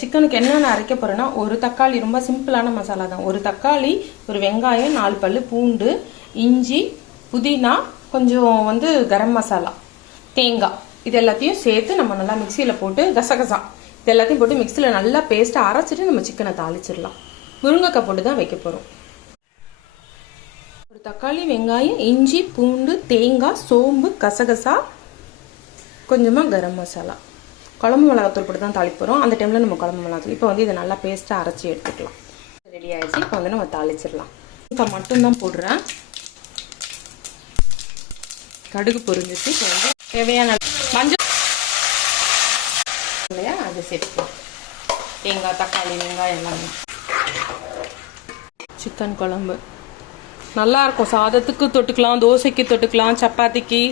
சிக்கனுக்கு என்னென்ன அரைக்க போகிறேன்னா, ஒரு தக்காளி, ரொம்ப சிம்பிளான மசாலா தான். ஒரு தக்காளி, ஒரு வெங்காயம், 4 பல்லு பூண்டு, இஞ்சி, புதினா, கொஞ்சம் கரம் மசாலா, தேங்காய், இது எல்லாத்தையும் சேர்த்து நம்ம நல்லா மிக்சியில் போட்டு கசகசா இது எல்லாத்தையும் போட்டு மிக்சியில் நல்லா பேஸ்ட்டாக அரைச்சிட்டு நம்ம சிக்கனை தாளிச்சிடலாம். முருங்கைக்காய் போட்டு தான் வைக்க போகிறோம். ஒரு தக்காளி, வெங்காயம், இஞ்சி, பூண்டு, தேங்காய், சோம்பு, கசகசா, கொஞ்சமாக கரம் மசாலா, குழம்பு மிளகாத்தூள் போட்டு தான் தாளிக்க போகிறோம். அந்த டைமில் நம்ம குழம்பு மிளகாத்தூள் இப்போ இதை நல்லா பேஸ்ட்டாக அரைச்சி எடுத்துக்கலாம். ரெடி ஆகிடுச்சு. இப்போ நம்ம தாளிச்சிடலாம். இப்போ மட்டும்தான் போடுறேன். கடுகு பொரிஞ்சிச்சு. இப்போ தேவையான மஞ்சள் இல்லையா, அது சேர்த்துக்கலாம். தேங்காய், தக்காளி, வெங்காயம் எல்லாமே. சிக்கன் குழம்பு நல்லாயிருக்கும். சாதத்துக்கு தொட்டுக்கலாம், தோசைக்கு தொட்டுக்கலாம், சப்பாத்திக்கு.